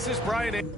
This is Brian.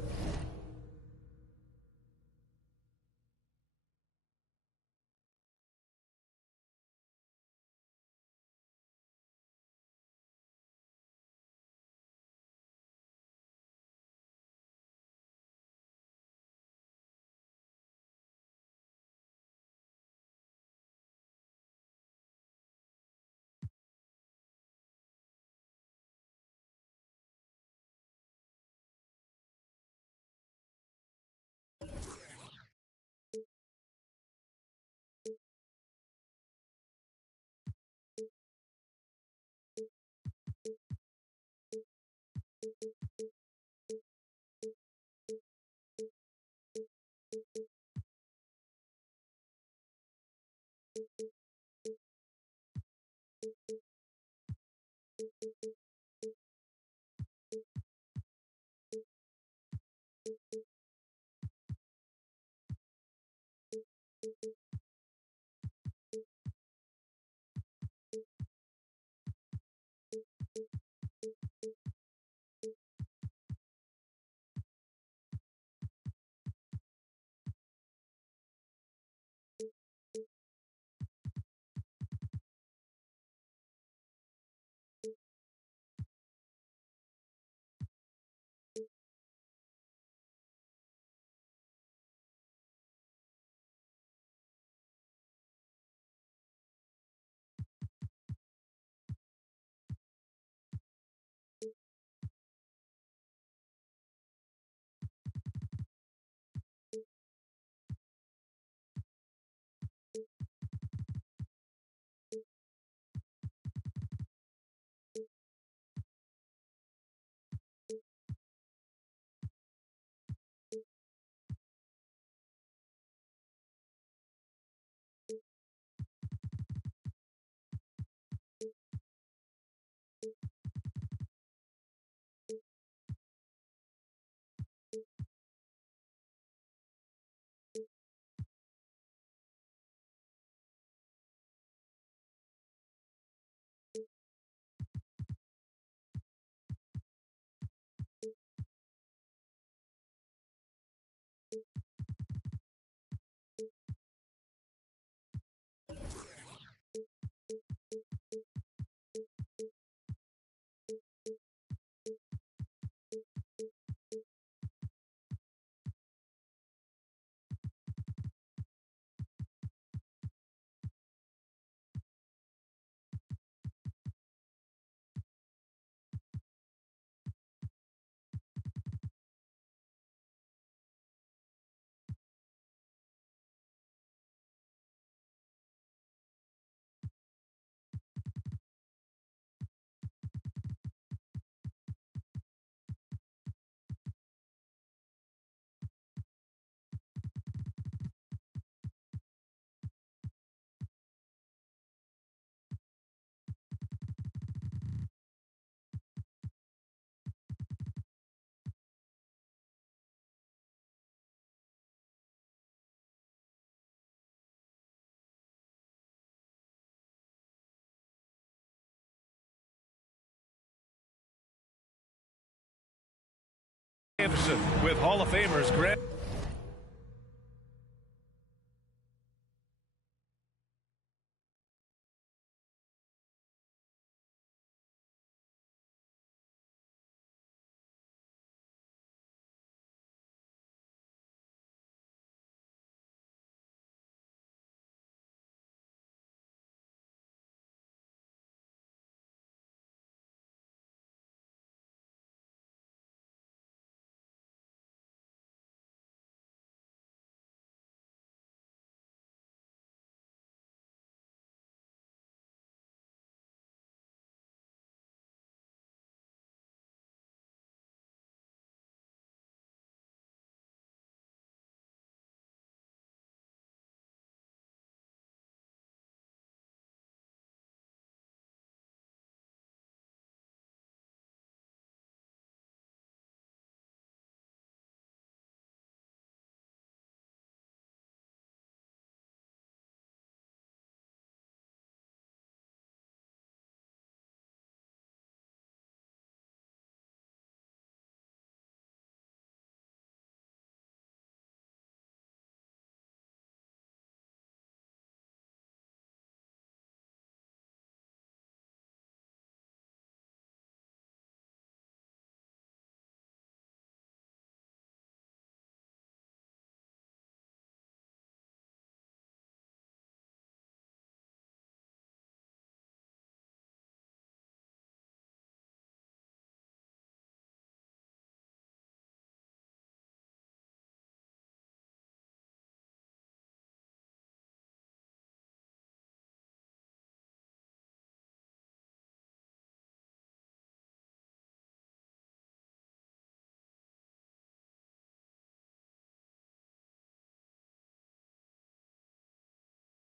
Anderson with Hall of Famers Grant.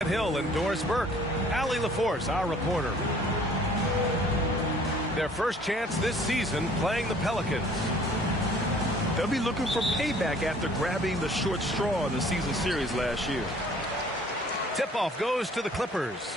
Hill and Doris Burke. Allie LaForce, our reporter. Their first chance this season playing the Pelicans. They'll be looking for payback after grabbing the short straw in the season series last year. Tip-off goes to the Clippers.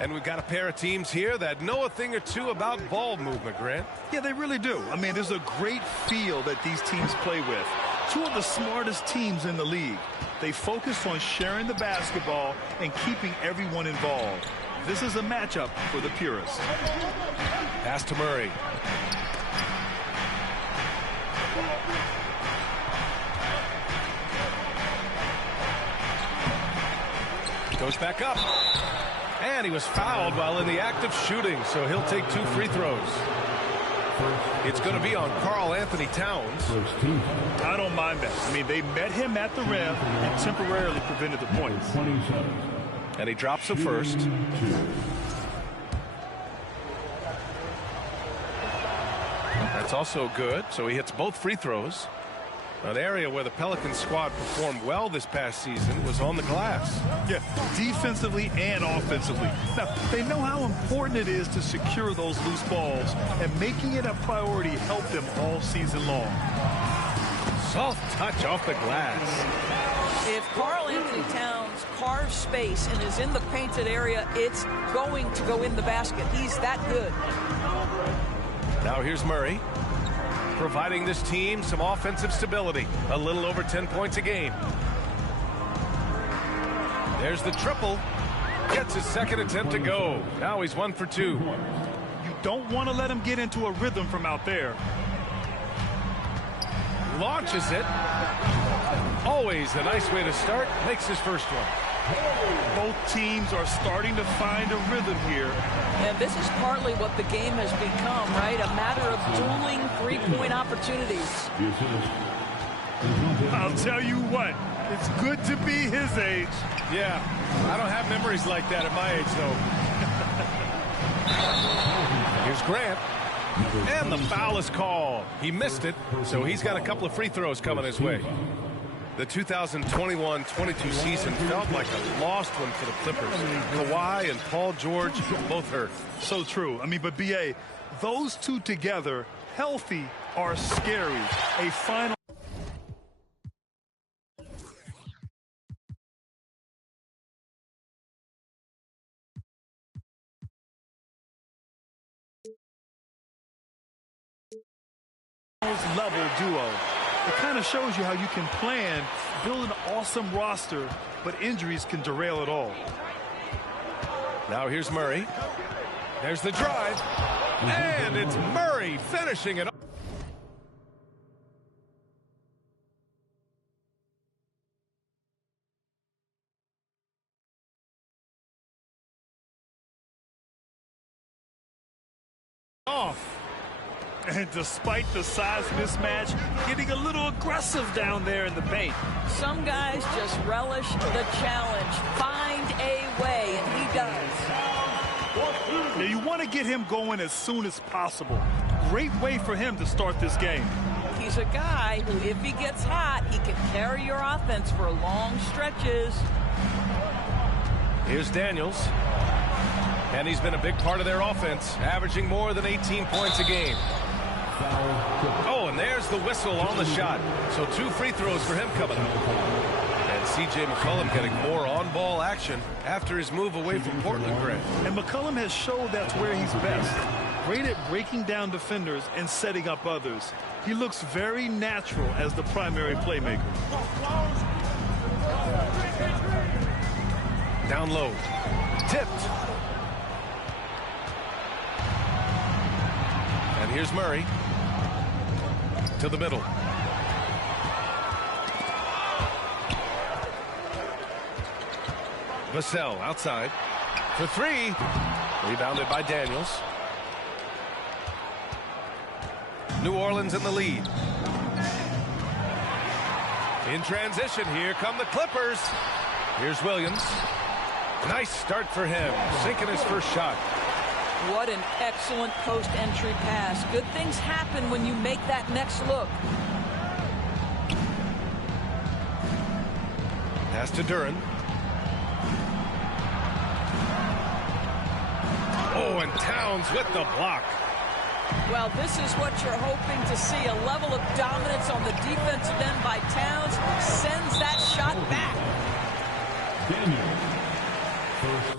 And we've got a pair of teams here that know a thing or two about ball movement, Grant. Yeah, they really do. I mean, there's a great feel that these teams play with. Two of the smartest teams in the league. They focus on sharing the basketball and keeping everyone involved. This is a matchup for the purists. Pass to Murray. Goes back up. And he was fouled while in the act of shooting, so he'll take 2 free throws. It's going to be on Karl Anthony Towns. I don't mind that. I mean, they met him at the rim and temporarily prevented the points. And he drops the first. That's also good, so he hits both free throws. An area where the Pelicans squad performed well this past season was on the glass. Yeah, defensively and offensively. Now, they know how important it is to secure those loose balls, and making it a priority helped them all season long. Soft touch off the glass. If Karl Anthony Towns carves space and is in the painted area, it's going to go in the basket. He's that good. Now here's Murray, providing this team some offensive stability. A little over 10 points a game. There's the triple. Gets his second attempt to go. Now he's 1 for 2. You don't want to let him get into a rhythm from out there. Launches it. Always a nice way to start. Makes his first one. Both teams are starting to find a rhythm here. And this is partly what the game has become, right? A matter of dueling three-point opportunities. I'll tell you what, it's good to be his age. Yeah, I don't have memories like that at my age, though. Here's Grant. And the foul is called. He missed it, so he's got a couple of free throws coming his way. The 2021-22 season felt like a lost one for the Clippers. Kawhi and Paul George both hurt. So true. I mean, but B.A., those two together, healthy, are scary. A final. Level duo. It kind of shows you how you can plan, build an awesome roster, but injuries can derail it all. Now here's Murray. There's the drive. And it's Murray finishing it off. And despite the size mismatch, getting a little aggressive down there in the paint. Some guys just relish the challenge. Find a way, and he does. Now you want to get him going as soon as possible. Great way for him to start this game. He's a guy who, if he gets hot, he can carry your offense for long stretches. Here's Daniels. And he's been a big part of their offense, averaging more than 18 points a game. Oh, and there's the whistle on the shot. So 2 free throws for him coming up. And C.J. McCollum getting more on-ball action after his move away from Portland, Grant. And McCollum has showed that's where he's best. Great at breaking down defenders and setting up others. He looks very natural as the primary playmaker. Down low. Tipped. And here's Murray. To the middle. Vassell outside. For 3. Rebounded by Daniels. New Orleans in the lead. In transition, here come the Clippers. Here's Williams. Nice start for him. Sinking his first shot. What an excellent post-entry pass. Good things happen when you make that next look. Pass to Duran. Oh, and Towns with the block. Well, this is what you're hoping to see. A level of dominance on the defensive end by Towns sends that shot back. Daniel. First.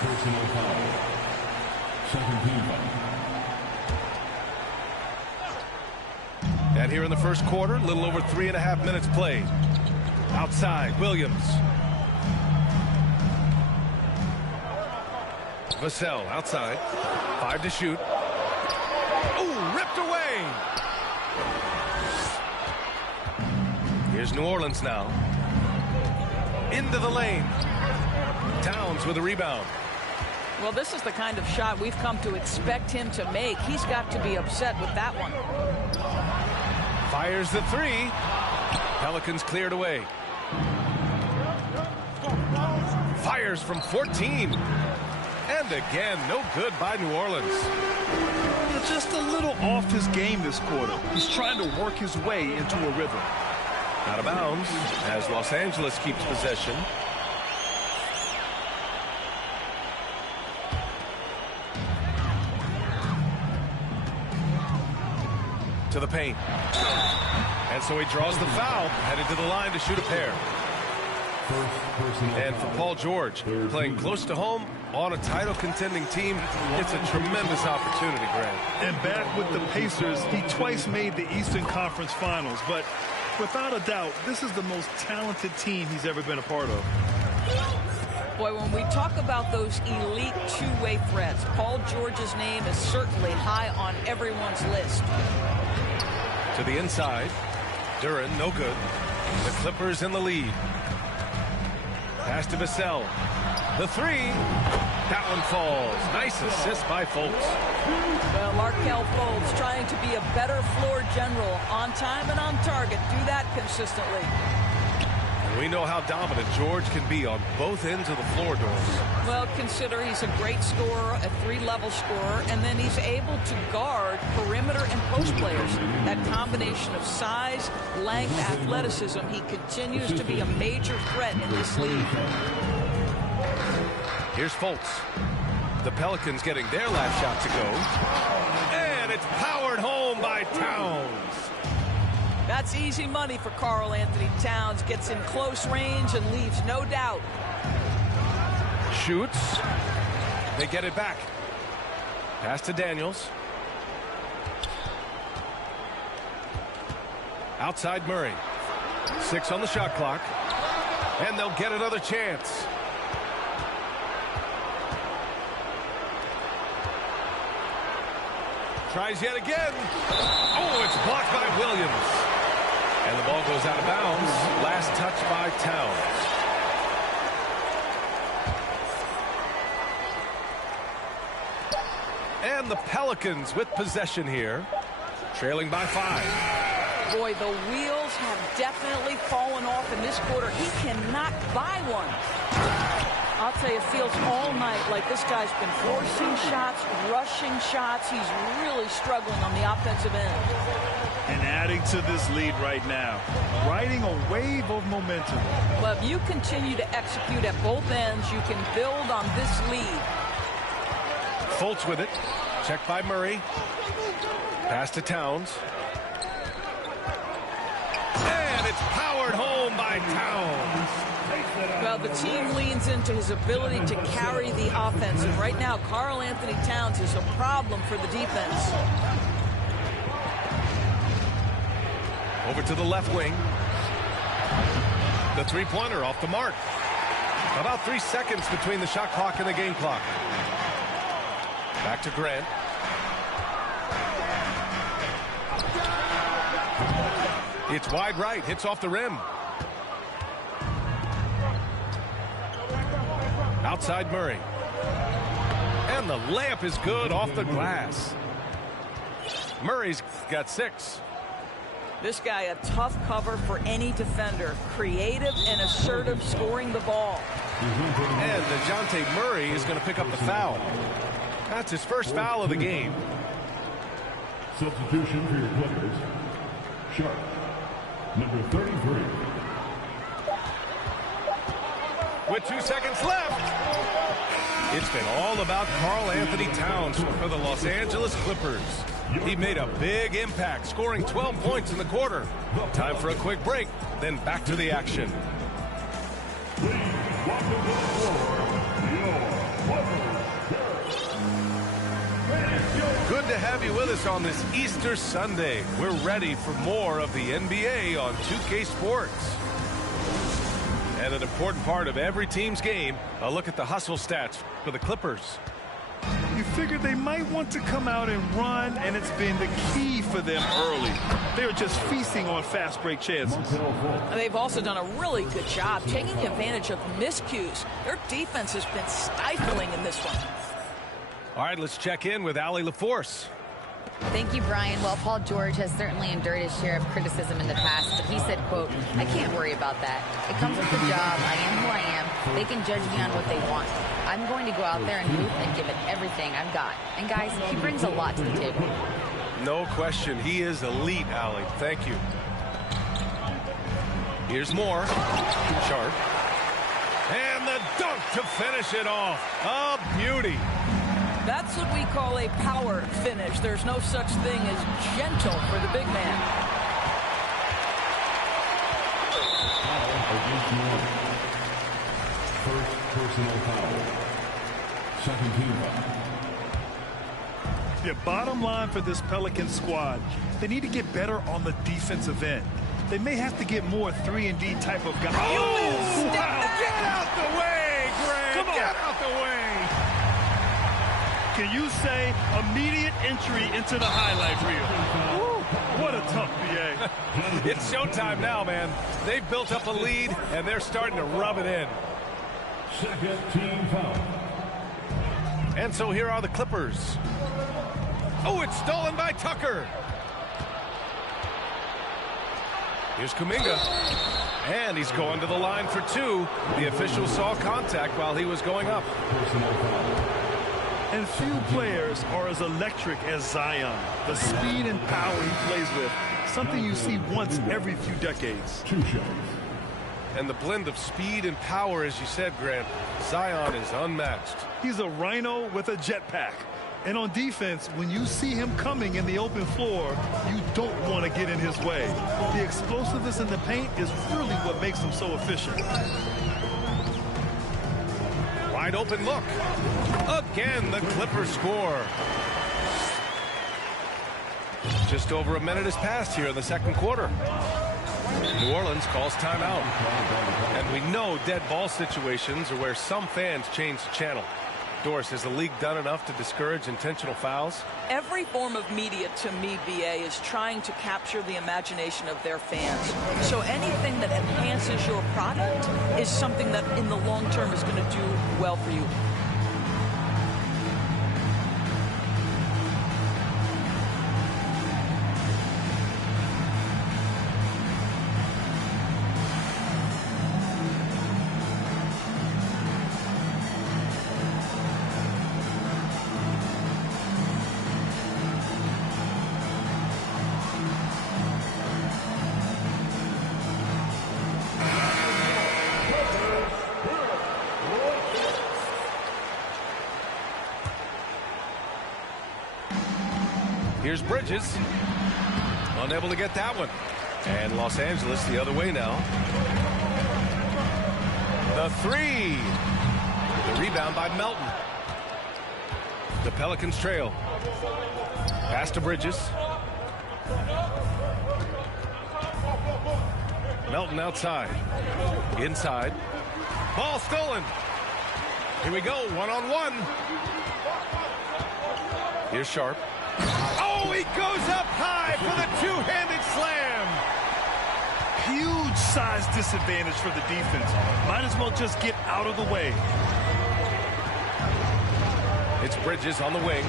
Personal foul. Second team foul. And here in the first quarter, a little over 3.5 minutes played. Outside, Williams. Vassell outside. 5 to shoot. Oh, ripped away. Here's New Orleans now. Into the lane. Towns with a rebound. Well, this is the kind of shot we've come to expect him to make. He's got to be upset with that one. Fires the three. Pelicans cleared away. Fires from 14. And again, no good by New Orleans. Just a little off his game this quarter. He's trying to work his way into a rhythm. Out of bounds as Los Angeles keeps possession. To the paint. And so he draws the foul, headed to the line to shoot a pair. And for Paul George, playing close to home on a title contending team, it's a tremendous opportunity, Greg. And back with the Pacers, he twice made the Eastern Conference Finals, but without a doubt, this is the most talented team he's ever been a part of. Boy, when we talk about those elite two-way threats, Paul George's name is certainly high on everyone's list. To the inside. Duran, no good. The Clippers in the lead. Pass to Vassell. The three. That one falls. Nice assist by Fultz. Well, Markelle Fultz trying to be a better floor general. On time and on target. Do that consistently. And we know how dominant George can be on both ends of the floor, Doris. Well, consider he's a great scorer, a three-level scorer, and then he's able to guard perimeter and post players. That combination of size, length, athleticism, he continues to be a major threat in this league. Here's Fultz. The Pelicans getting their last shot to go. And it's powered home by Towns. That's easy money for Karl Anthony Towns. Gets in close range and leaves no doubt. Shoots. They get it back. Pass to Daniels. Outside Murray. 6 on the shot clock. And they'll get another chance. Tries yet again. Oh, it's blocked by Williams. And the ball goes out of bounds. Last touch by Towns. And the Pelicans with possession here. Trailing by 5. Boy, the wheels have definitely fallen off in this quarter. He cannot buy one. I'll tell you, it feels all night like this guy's been forcing shots, rushing shots. He's really struggling on the offensive end. And adding to this lead right now, riding a wave of momentum. Well, if you continue to execute at both ends, you can build on this lead. Fultz with it. Checked by Murray. Pass to Towns. And it's powered home by Towns. Well, the team leans into his ability to carry the offense. And right now, Karl Anthony Towns is a problem for the defense. Over to the left wing. The three-pointer off the mark. About 3 seconds between the shot clock and the game clock. Back to Grant. It's wide right. Hits off the rim. Outside Murray. And the layup is good off the glass. Murray's got 6. This guy a tough cover for any defender. Creative and assertive scoring the ball. And DeJounte Murray is going to pick up the foul. That's his first foul of the game. Substitution for your Clippers. Sharp, number 33. With 2 seconds left. It's been all about Karl Anthony Towns for the Los Angeles Clippers. He made a big impact, scoring 12 points in the quarter. Time for a quick break, then back to the action. Good to have you with us on this Easter Sunday. We're ready for more of the NBA on 2K Sports. And an important part of every team's game, a look at the hustle stats for the Clippers. You figured they might want to come out and run, and it's been the key for them early. They're just feasting on fast break chances. They've also done a really good job taking advantage of miscues. Their defense has been stifling in this one. All right, let's check in with Allie LaForce. Thank you, Brian. Well, Paul George has certainly endured his share of criticism in the past, but he said, quote, "I can't worry about that. It comes with the job. I am who I am. They can judge me on what they want. I'm going to go out there and hoop and give it everything I've got." And guys, he brings a lot to the table. No question. He is elite, Allie. Thank you. Here's more. Sharp. And the dunk to finish it off. A beauty. That's what we call a power finish. There's no such thing as gentle for the big man. First personal foul. Second team foul. The bottom line for this Pelicans squad, they need to get better on the defensive end. They may have to get more 3-and-D type of guys. Oh, wow. Get out the way, Grant. away. Can you say immediate entry into the highlight reel? Woo, what a tough BA. It's showtime now, man. They've built up a lead, and they're starting to rub it in. Second team foul. And so here are the Clippers. Oh, it's stolen by Tucker. Here's Kuminga. And he's going to the line for two. The official saw contact while he was going up. Personal foul. And few players are as electric as Zion. The speed and power he plays with, something you see once every few decades. 2 shots. And the blend of speed and power, as you said, Grant, Zion is unmatched. He's a rhino with a jetpack. And on defense, when you see him coming in the open floor, you don't want to get in his way. The explosiveness in the paint is really what makes him so efficient. Wide open look. Again, the Clippers score. Just over a minute has passed here in the second quarter. New Orleans calls timeout. And we know dead ball situations are where some fans change the channel. Doris, has the league done enough to discourage intentional fouls? Every form of media, to me, BA, is trying to capture the imagination of their fans. So anything that enhances your product is something that in the long term is going to do well for you. Here's Bridges. Unable to get that one. And Los Angeles the other way now. The three. The rebound by Melton. The Pelicans trail. Pass to Bridges. Melton outside. Inside. Ball stolen. Here we go. One-on-one. Here's Sharp. Oh, he goes up high for the two-handed slam. Huge size disadvantage for the defense. Might as well just get out of the way. It's Bridges on the wing.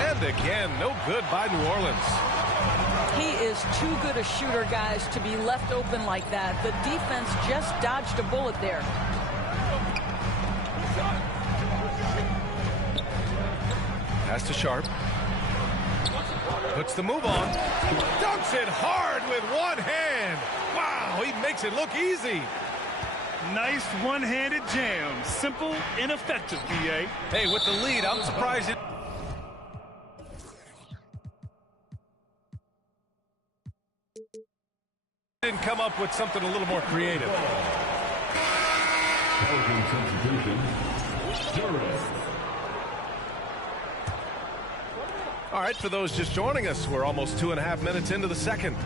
And again, no good by New Orleans. He is too good a shooter, guys, to be left open like that. The defense just dodged a bullet there. Pass to Sharp. Puts the move on. Dunks it hard with one hand. Wow, he makes it look easy. Nice one-handed jam. Simple and effective, BA. Hey, with the lead, I'm surprised it didn't come up with something a little more creative. Pelicans substitution. Durant. All right, for those just joining us, we're almost 2.5 minutes into the second.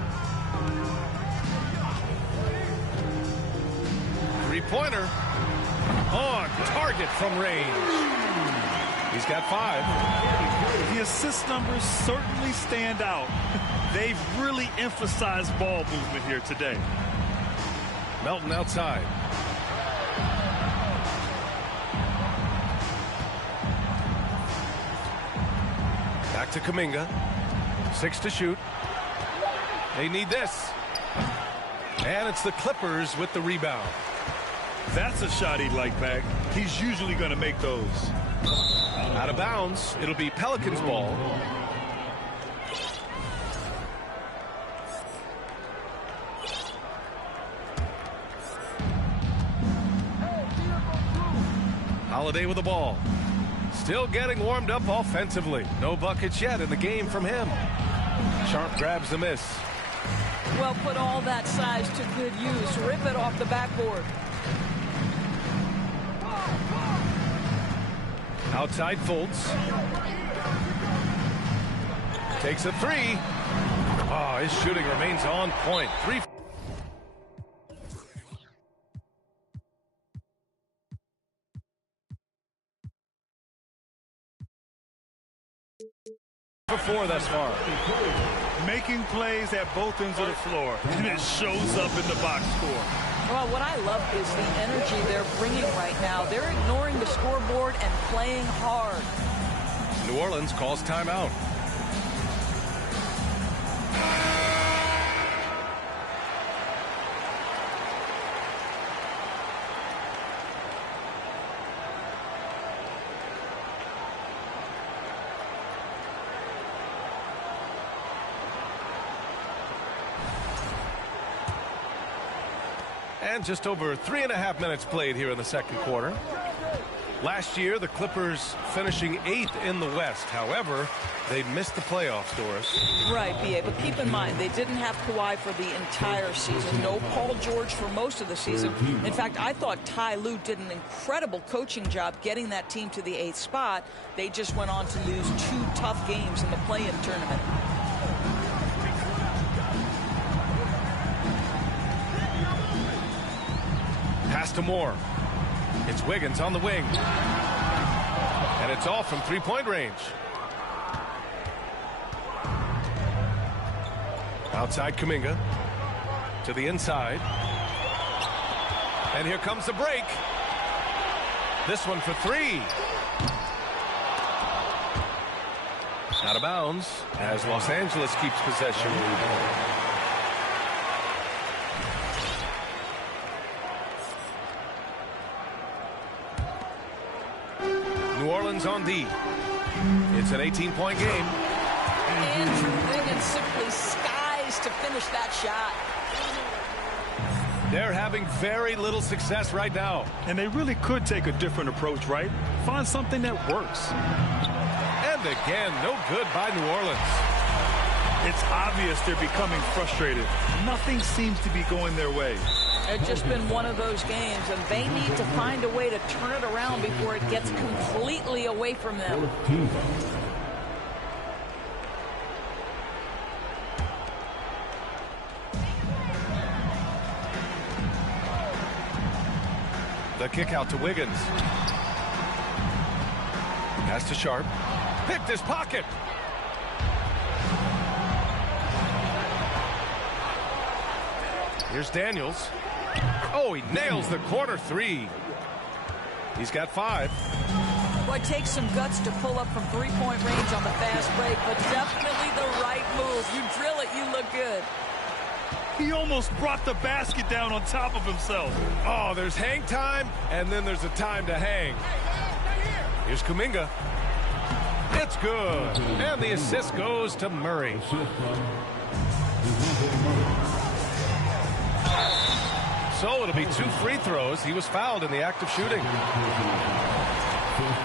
Three-pointer on target from range. He's got 5. The assist numbers certainly stand out. They've really emphasized ball movement here today. Melton outside. Back to Kuminga. 6 to shoot. They need this. And it's the Clippers with the rebound. That's a shot he'd like back. He's usually going to make those. Out of bounds. It'll be Pelicans ball. Holiday with the ball. Still getting warmed up offensively. No buckets yet in the game from him. Sharp grabs the miss. Well, put all that size to good use. Rip it off the backboard. Outside Fultz. Takes a 3. Oh, his shooting remains on point. 3. For 4 thus far. Making plays at both ends of the floor, and it shows up in the box score. Well, what I love is the energy they're bringing right now. They're ignoring the scoreboard and playing hard. New Orleans calls timeout. And just over 3.5 minutes played here in the second quarter. Last year, the Clippers finishing 8th in the West. However, they missed the playoffs, Doris. Right, B.A., but keep in mind, they didn't have Kawhi for the entire season. No Paul George for most of the season. In fact, I thought Ty Lue did an incredible coaching job getting that team to the 8th spot. They just went on to lose 2 tough games in the play-in tournament. Pass to Moore. It's Wiggins on the wing. And it's off from 3-point range. Outside Kuminga. To the inside. And here comes the break. This one for 3. Out of bounds as Los Angeles keeps possession. New Orleans on D. It's an 18-point game. Andrew Wiggins simply skies to finish that shot. They're having very little success right now. And they really could take a different approach, right? Find something that works. And again, no good by New Orleans. It's obvious they're becoming frustrated. Nothing seems to be going their way. It's just been one of those games, and they need to find a way to turn it around before it gets completely away from them. The kick out to Wiggins. Pass to Sharp. Picked his pocket. Here's Daniels. Oh, he nails the corner 3. He's got 5. Well, it takes some guts to pull up from 3-point range on the fast break, but definitely the right move. You drill it, you look good. He almost brought the basket down on top of himself. Oh, there's hang time, and then there's a time to hang. Here's Kuminga. It's good. And the assist goes to Murray. So it'll be 2 free throws. He was fouled in the act of shooting.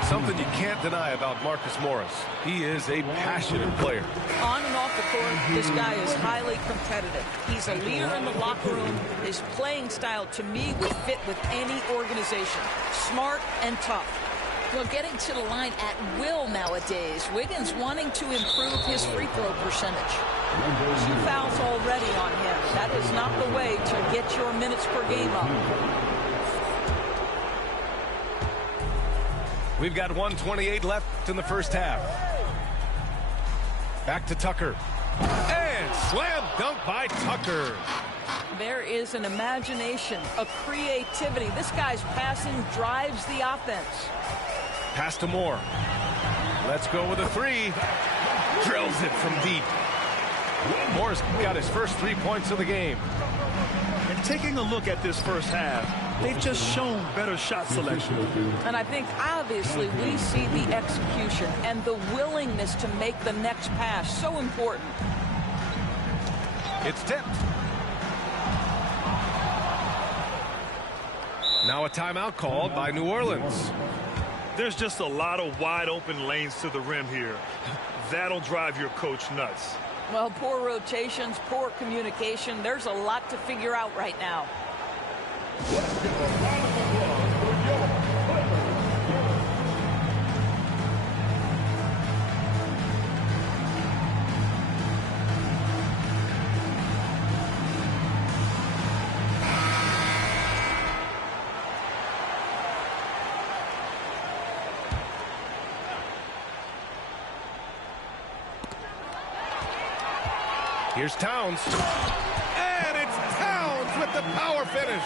Something you can't deny about Marcus Morris. He is a passionate player. On and off the court, this guy is highly competitive. He's a leader in the locker room. His playing style, to me, would fit with any organization. Smart and tough. Well, getting to the line at will nowadays. Wiggins wanting to improve his free throw percentage. 2 fouls already on him. That is not the way to get your minutes per game up. We've got 1:28 left in the first half. Back to Tucker. And slam dunk by Tucker. There is an imagination, a creativity. This guy's passing drives the offense. Pass to Moore. Let's go with a 3. Drills it from deep. Moore's got his first 3 points of the game. And taking a look at this first half, they've just shown better shot selection. And I think obviously we see the execution and the willingness to make the next pass so important. It's tipped. Now a timeout called by New Orleans. There's just a lot of wide open lanes to the rim here. That'll drive your coach nuts. Well, poor rotations, poor communication. There's a lot to figure out right now. Here's Towns. And it's Towns with the power finish.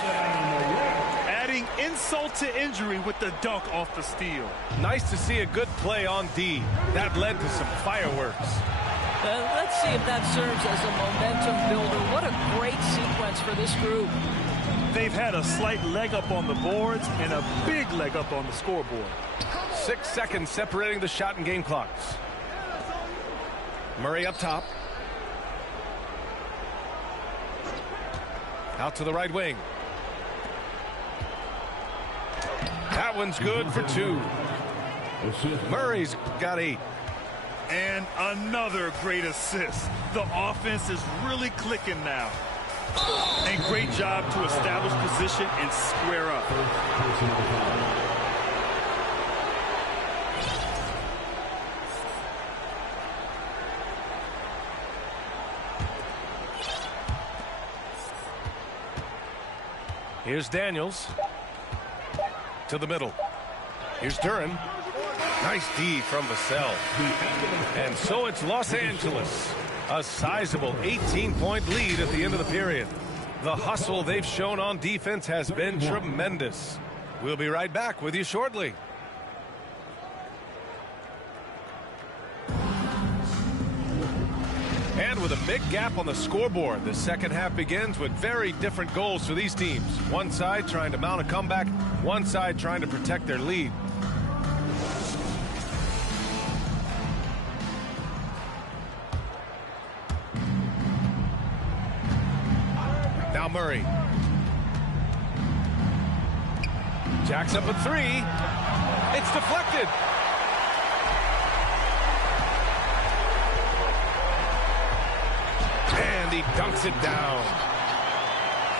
Adding insult to injury with the dunk off the steal. Nice to see a good play on D. That led to some fireworks. Let's see if that serves as a momentum builder. What a great sequence for this group. They've had a slight leg up on the boards and a big leg up on the scoreboard. 6 seconds separating the shot and game clocks. Murray up top. Out to the right wing. That one's good for 2. Murray's got 8. And another great assist. The offense is really clicking now. And great job to establish position and square up. Here's Daniels. To the middle. Here's Duran. Nice D from Vassell. And so it's Los Angeles. A sizable 18-point lead at the end of the period. The hustle they've shown on defense has been tremendous. We'll be right back with you shortly. And with a big gap on the scoreboard, the second half begins with very different goals for these teams. One side trying to mount a comeback, one side trying to protect their lead. Now Murray. Jacks up a 3. It's deflected. And he dunks it down.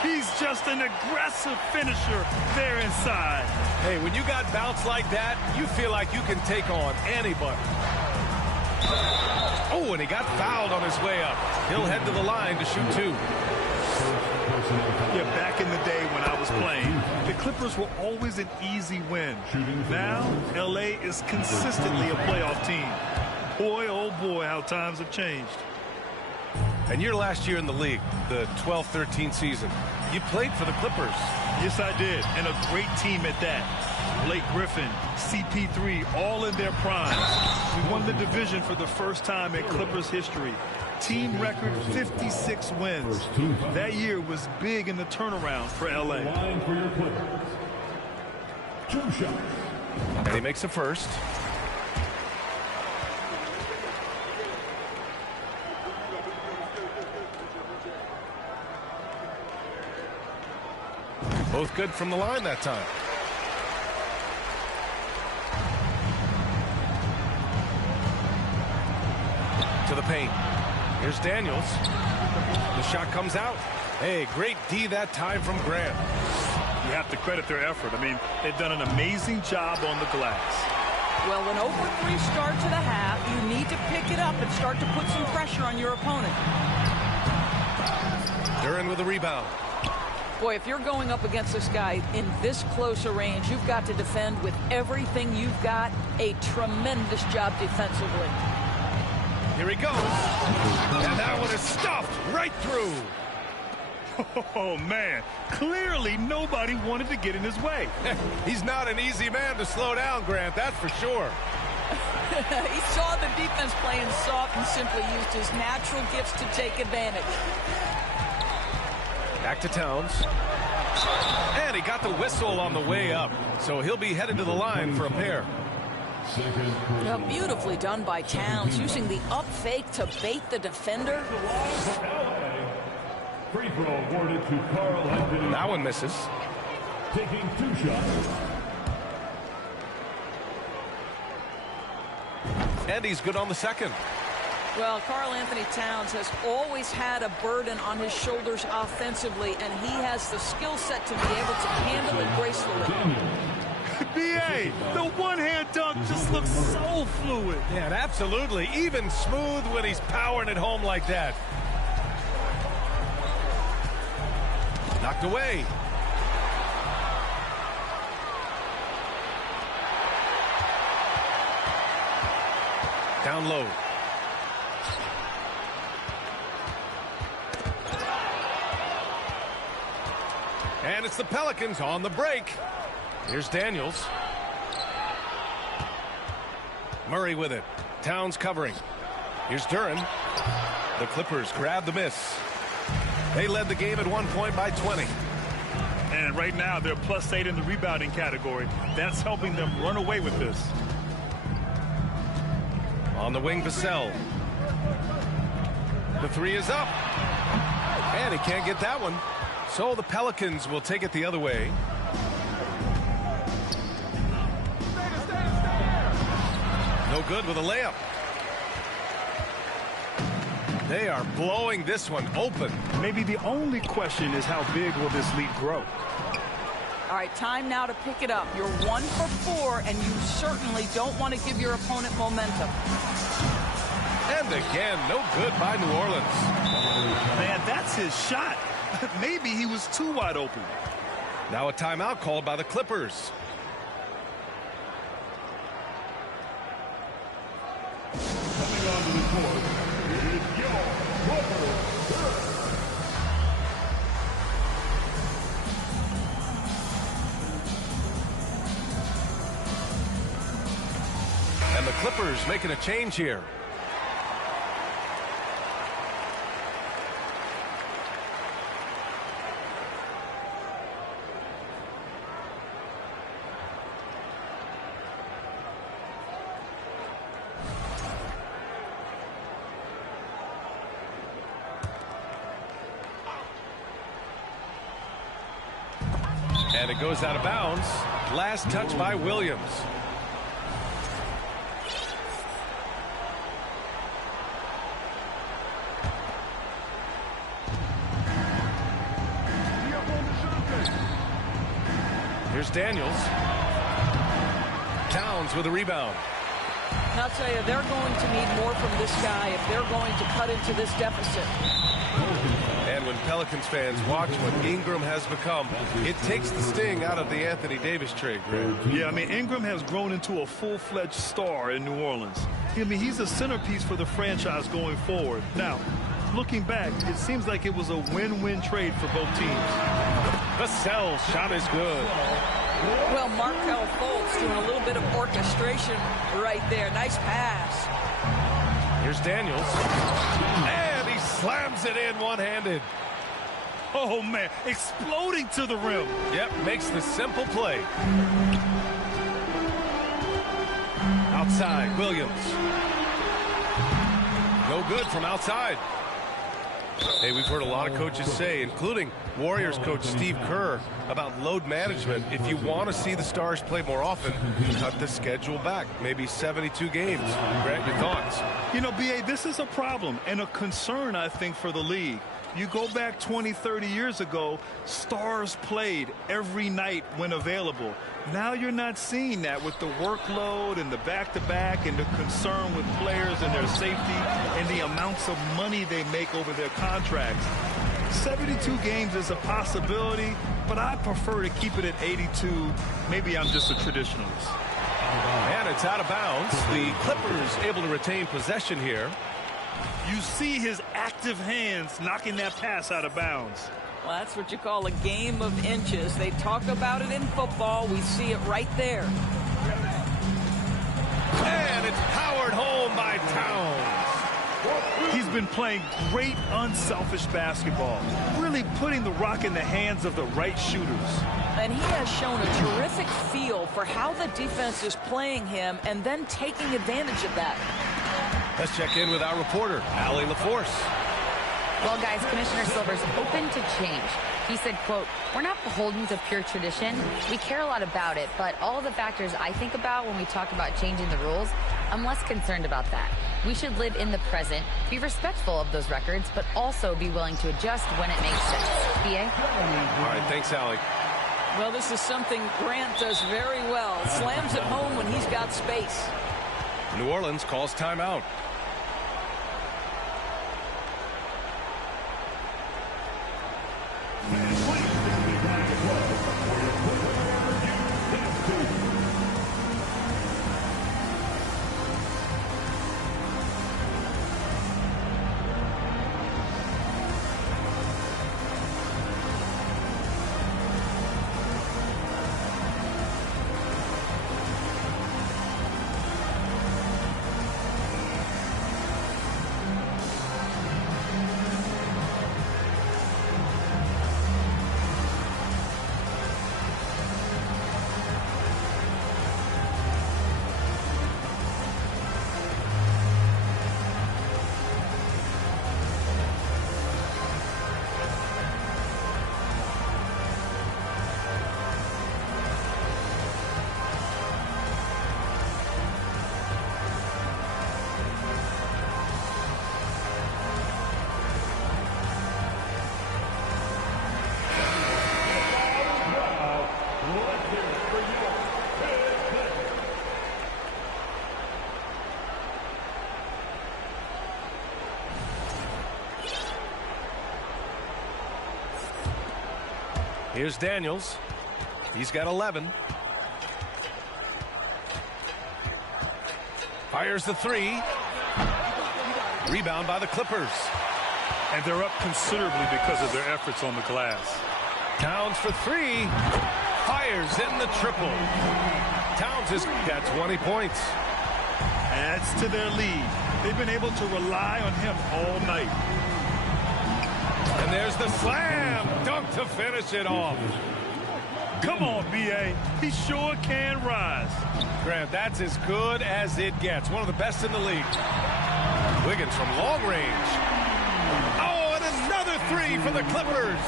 He's just an aggressive finisher there inside. Hey, when you got bounce like that, you feel like you can take on anybody. Oh, and he got fouled on his way up. He'll head to the line to shoot 2. Yeah, back in the day when I was playing, the Clippers were always an easy win. Now, LA is consistently a playoff team. Boy, oh boy, how times have changed. And your last year in the league, the 12-13 season, you played for the Clippers. Yes, I did, and a great team at that. Blake Griffin, CP3, all in their primes. We won the division for the first time in Clippers history. Team record 56 wins. That year was big in the turnaround for LA. Line for your Clippers. 2 shots. And he makes a first. Both good from the line that time. To the paint. Here's Daniels. The shot comes out. Hey, great D that time from Grant. You have to credit their effort. I mean, they've done an amazing job on the glass. Well, an 0-for-3 start to the half. You need to pick it up and start to put some pressure on your opponent. Duran with the rebound. Boy, if you're going up against this guy in this close a range, you've got to defend with everything you've got. A tremendous job defensively. Here he goes. And that one is stuffed right through. Oh, man. Clearly, nobody wanted to get in his way. He's not an easy man to slow down, Grant, that's for sure. He saw the defense playing soft and simply used his natural gifts to take advantage. Back to Towns. And he got the whistle on the way up. So he'll be headed to the line for a pair. Beautifully done by Towns, using the up fake to bait the defender. Free throw awarded to Carl Anthony. That one misses. Taking 2 shots. And he's good on the second. Well, Karl Anthony Towns has always had a burden on his shoulders offensively, and he has the skill set to be able to handle it gracefully. B.A., the one-hand dunk just looks so fluid. Yeah, absolutely. Even smooth when he's powering it home like that. Knocked away. Down low. And it's the Pelicans on the break. Here's Daniels. Murray with it. Towns covering. Here's Duran. The Clippers grab the miss. They led the game at 1 point by 20. And right now they're +8 in the rebounding category. That's helping them run away with this. On the wing, Vassell. The three is up. And he can't get that one. So the Pelicans will take it the other way. No good with a layup. They are blowing this one open. Maybe the only question is how big will this lead grow? All right, time now to pick it up. You're 1 for 4, and you certainly don't want to give your opponent momentum. And again, no good by New Orleans. Man, that's his shot. Maybe he was too wide open. Now a timeout called by the Clippers. Coming onto the court is your And the Clippers making a change here. And it goes out of bounds. Last touch by Williams. Here's Daniels. Towns with a rebound. And I'll tell you, they're going to need more from this guy if they're going to cut into this deficit. And when Pelicans fans watch what Ingram has become, it takes the sting out of the Anthony Davis trade, Greg. Yeah, I mean, Ingram has grown into a full-fledged star in New Orleans. I mean, he's a centerpiece for the franchise going forward. Now, looking back, it seems like it was a win-win trade for both teams. Vassell's shot is good. Well, Markelle Fultz doing a little bit of orchestration right there. Nice pass. Here's Daniels. And he slams it in one-handed. Oh, man, exploding to the rim. Yep, makes the simple play. Outside, Williams. No good from outside. Hey, we've heard a lot of coaches say, including Warriors coach Steve Kerr, about load management. If you want to see the Stars play more often, cut the schedule back. Maybe 72 games. Grant, your thoughts? You know, B.A., this is a problem and a concern, I think, for the league. You go back 20, 30 years ago, Stars played every night when available. Now you're not seeing that with the workload and the back-to-back and the concern with players and their safety and the amounts of money they make over their contracts. 72 games is a possibility, but I prefer to keep it at 82. Maybe I'm just a traditionalist. And it's out of bounds. The Clippers able to retain possession here. You see his active hands knocking that pass out of bounds. Well, that's what you call a game of inches. They talk about it in football. We see it right there. And it's powered home by Towns. He's been playing great unselfish basketball, really putting the rock in the hands of the right shooters. And he has shown a terrific feel for how the defense is playing him and then taking advantage of that. Let's check in with our reporter, Allie LaForce. Well, guys, Commissioner Silver's open to change. He said, quote, "We're not beholden to pure tradition. We care a lot about it, but all the factors I think about when we talk about changing the rules, I'm less concerned about that. We should live in the present, be respectful of those records, but also be willing to adjust when it makes sense." B.A.? All right, thanks, Allie. Well, this is something Grant does very well. Slams it home when he's got space. New Orleans calls timeout. Here's Daniels. He's got 11. Fires the three. Rebound by the Clippers. And they're up considerably because of their efforts on the glass. Towns for three. Fires in the triple. Towns has got 20 points. Adds to their lead. They've been able to rely on him all night. And there's the slam dunk to finish it off. Come on, B.A. He sure can rise. Grant, that's as good as it gets. One of the best in the league. Wiggins from long range. Oh, and another three for the Clippers.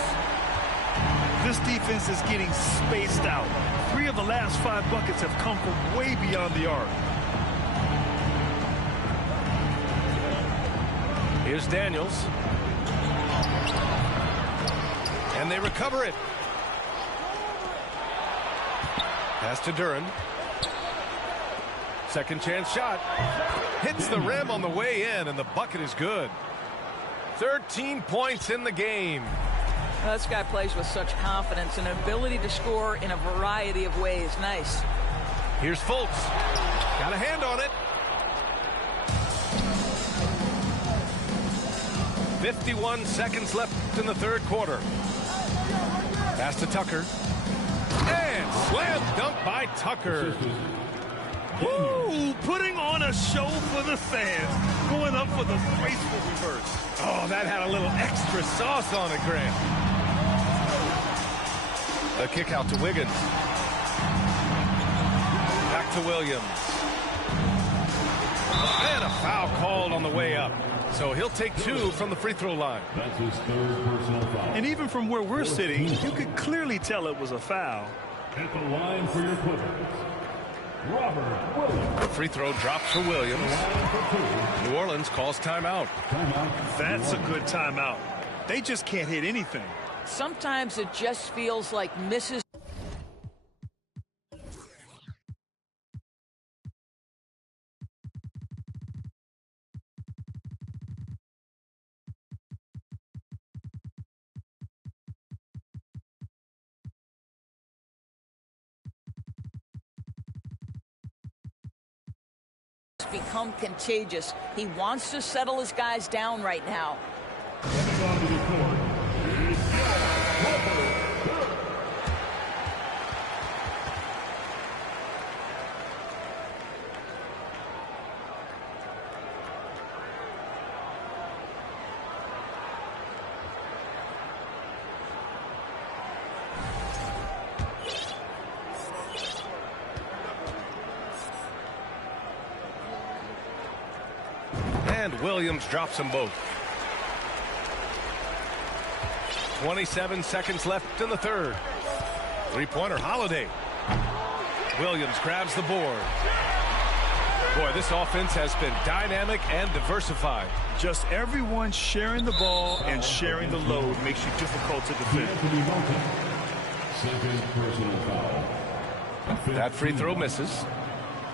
This defense is getting spaced out. 3 of the last 5 buckets have come from way beyond the arc. Here's Daniels. And they recover it. Pass to Duran. Second chance shot. Hits the rim on the way in, and the bucket is good. 13 points in the game. Well, this guy plays with such confidence and ability to score in a variety of ways. Nice. Here's Fultz. Got a hand on it. 51 seconds left in the third quarter. Pass to Tucker. And slam dunk by Tucker. Woo! Putting on a show for the fans. Going up for the graceful reverse. Oh, that had a little extra sauce on it, Grant. The kick out to Wiggins. Back to Williams. And a foul called on the way up. So he'll take 2 from the free throw line. That's his third personal foul. And even from where we're sitting, you could clearly tell it was a foul. At the line for your Clippers, Robert Williams. The free throw drops for Williams. New Orleans calls timeout. That's a good timeout. They just can't hit anything. Sometimes it just feels like misses. Become contagious. He wants to settle his guys down right now. Coming onto the court is And Williams drops them both. 27 seconds left in the third. Three-pointer, Holiday. Williams grabs the board. Boy, this offense has been dynamic and diversified. Just everyone sharing the ball and sharing the load makes you difficult to defend. second personal foul. That free throw misses.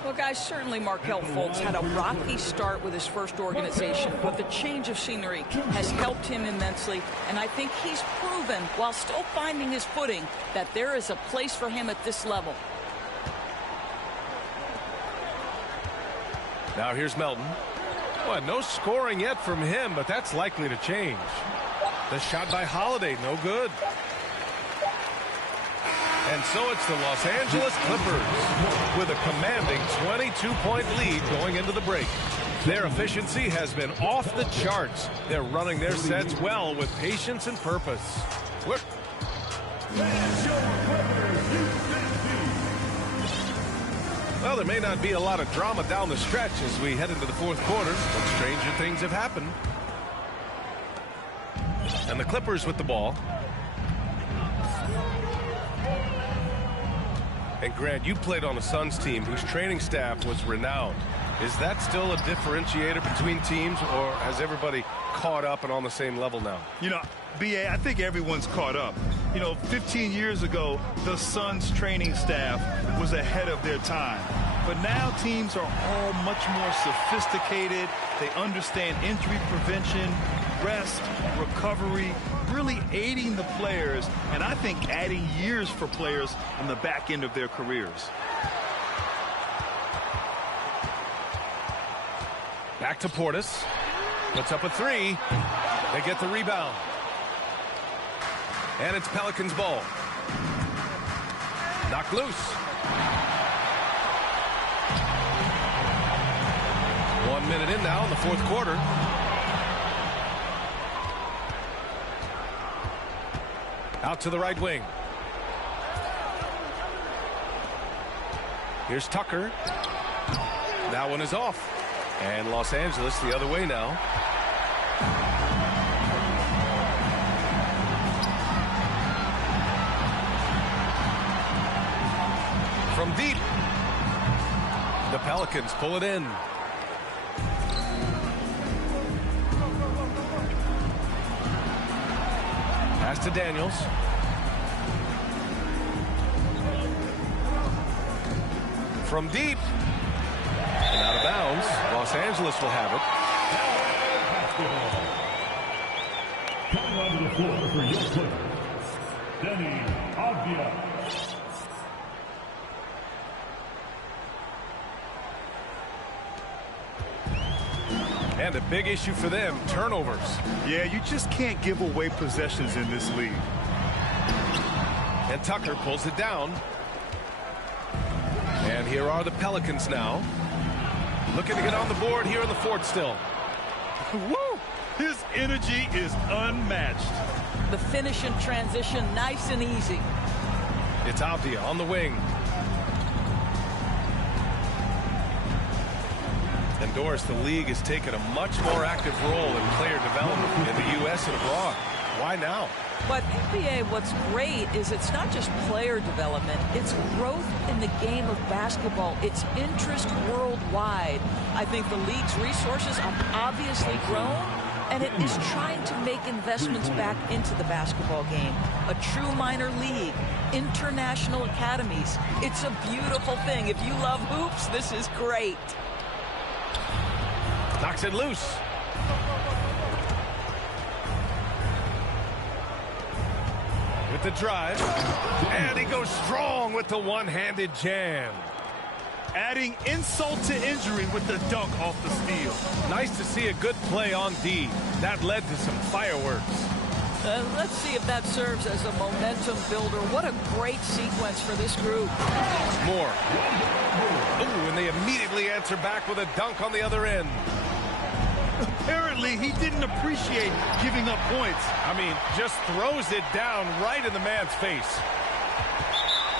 Well, guys, certainly Markelle Fultz had a rocky start with his first organization, but the change of scenery has helped him immensely, and I think he's proven, while still finding his footing, that there is a place for him at this level. Now here's Melton. Well, no scoring yet from him, but that's likely to change. The shot by Holiday, no good. And so it's the Los Angeles Clippers with a commanding 22-point lead going into the break. Their efficiency has been off the charts. They're running their sets well with patience and purpose. Well, there may not be a lot of drama down the stretch as we head into the fourth quarter, but stranger things have happened. And the Clippers with the ball. And Grant, you played on a Suns team whose training staff was renowned. Is that still a differentiator between teams, or has everybody caught up and on the same level now? You know, B.A., I think everyone's caught up. You know, 15 years ago, the Suns training staff was ahead of their time. But now teams are all much more sophisticated. They understand injury prevention, rest, recovery, really aiding the players, and I think adding years for players on the back end of their careers. Back to Portis. Puts up a three. They get the rebound. And it's Pelicans ball. Knocked loose. 1 minute in now in the fourth quarter. Out to the right wing. Here's Tucker. That one is off. And Los Angeles the other way now. From deep. The Pelicans pull it in. Pass to Daniels. From deep. And out of bounds. Los Angeles will have it. Coming onto the floor for your Clippers, Denny Avdia. And a big issue for them, turnovers. Yeah, you just can't give away possessions in this league. And Tucker pulls it down. And here are the Pelicans now. Looking to get on the board here in the fourth still. Woo! His energy is unmatched. The finish in transition, nice and easy. It's Avdia on the wing. And Doris, the league has taken a much more active role in player development in the U.S. and abroad. Why now? But NBA, what's great is it's not just player development, it's growth in the game of basketball. It's interest worldwide. I think the league's resources have obviously grown, and it is trying to make investments back into the basketball game. A true minor league, international academies. It's a beautiful thing. If you love hoops, this is great. Knocks it loose. With the drive. And he goes strong with the one-handed jam. Adding insult to injury with the dunk off the steal. Nice to see a good play on D. That led to some fireworks. Let's see if that serves as a momentum builder. What a great sequence for this group. More. Ooh, and they immediately answer back with a dunk on the other end. Apparently, he didn't appreciate giving up points. I mean, just throws it down right in the man's face.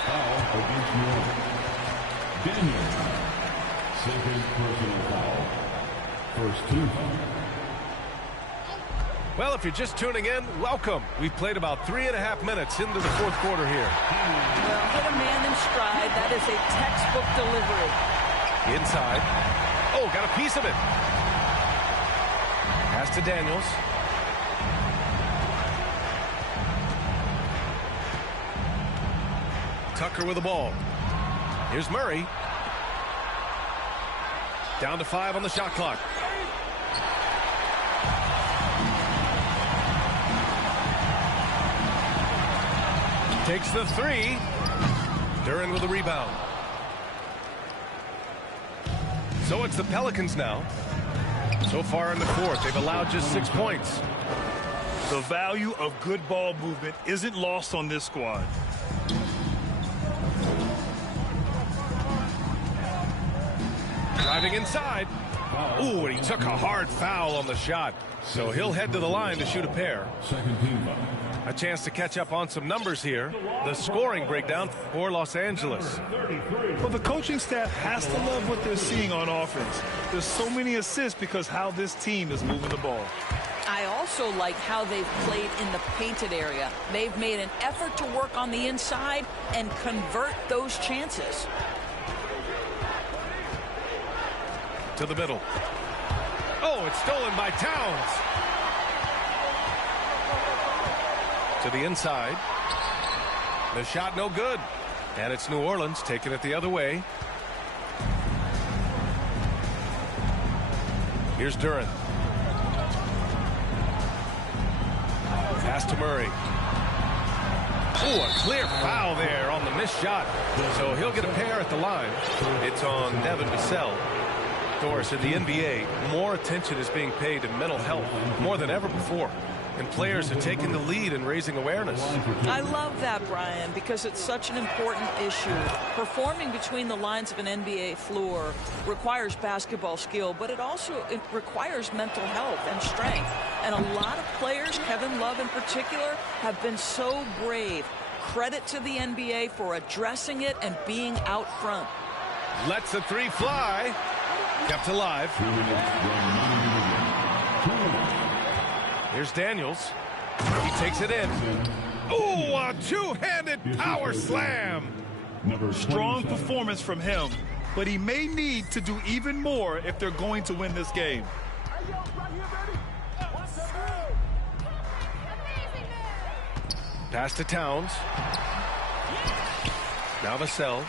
Foul against New Orleans. Daniels. Second personal foul. First team foul. Well, if you're just tuning in, welcome. We've played about 3.5 minutes into the fourth quarter here. Well, hit a man in stride. That is a textbook delivery. Inside. Oh, got a piece of it. Pass to Daniels. Tucker with the ball. Here's Murray. Down to 5 on the shot clock. Takes the 3. Duren with the rebound. So it's the Pelicans now. So far in the fourth, they've allowed just 6 points. The value of good ball movement isn't lost on this squad. Driving inside. Ooh, and he took a hard foul on the shot. So he'll head to the line to shoot a pair. Second team foul. A chance to catch up on some numbers here. The scoring breakdown for Los Angeles. Well, the coaching staff has to love what they're seeing on offense. There's so many assists because how this team is moving the ball. I also like how they've played in the painted area. They've made an effort to work on the inside and convert those chances. To the middle. Oh, it's stolen by Towns. To the inside. The shot no good. And it's New Orleans taking it the other way. Here's Duren. Pass to Murray. Oh, a clear foul there on the missed shot. So he'll get a pair at the line. It's on Devin Vassell. Doris, in the NBA, more attention is being paid to mental health more than ever before. And players are taking the lead in raising awareness. I love that, Brian, because it's such an important issue. Performing between the lines of an NBA floor requires basketball skill, but it requires mental health and strength. And a lot of players, Kevin Love in particular, have been so brave. Credit to the NBA for addressing it and being out front. Lets the three fly. Kept alive. Here's Daniels. He takes it in. Oh, a two-handed power slam. Strong performance from him, but he may need to do even more if they're going to win this game. Pass to Towns. Now Vassell.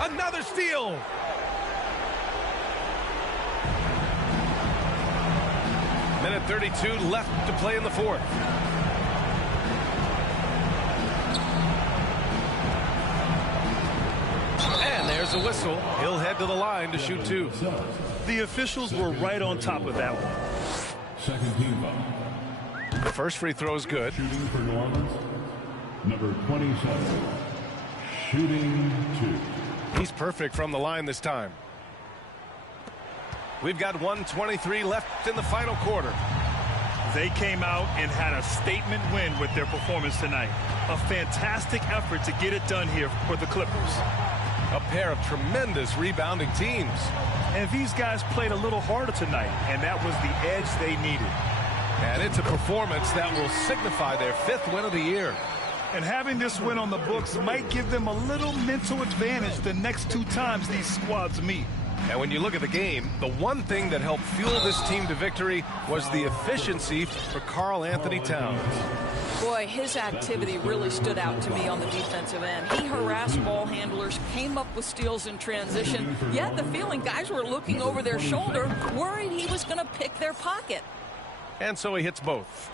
Another steal. Minute 32 left to play in the fourth. And there's a whistle. He'll head to the line to shoot two. The officials were right on top of that one. Second team foul. The first free throw is good. Shooting for New Orleans, number 27. Shooting two. He's perfect from the line this time. We've got 1:23 left in the final quarter. They came out and had a statement win with their performance tonight. A fantastic effort to get it done here for the Clippers. A pair of tremendous rebounding teams. And these guys played a little harder tonight, and that was the edge they needed. And it's a performance that will signify their 5th win of the year. And having this win on the books might give them a little mental advantage the next 2 times these squads meet. And when you look at the game, the one thing that helped fuel this team to victory was the efficiency for Karl Anthony Towns. Boy, his activity really stood out to me on the defensive end. He harassed ball handlers, came up with steals in transition. You had the feeling guys were looking over their shoulder, worried he was going to pick their pocket. And so he hits both.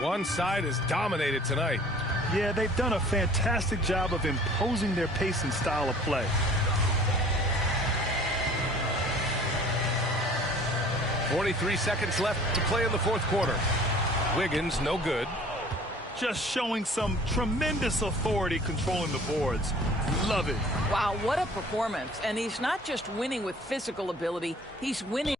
One side is dominated tonight. Yeah, they've done a fantastic job of imposing their pace and style of play. 43 seconds left to play in the fourth quarter. Wiggins, no good. Just showing some tremendous authority controlling the boards. Love it. Wow, what a performance. And he's not just winning with physical ability, he's winning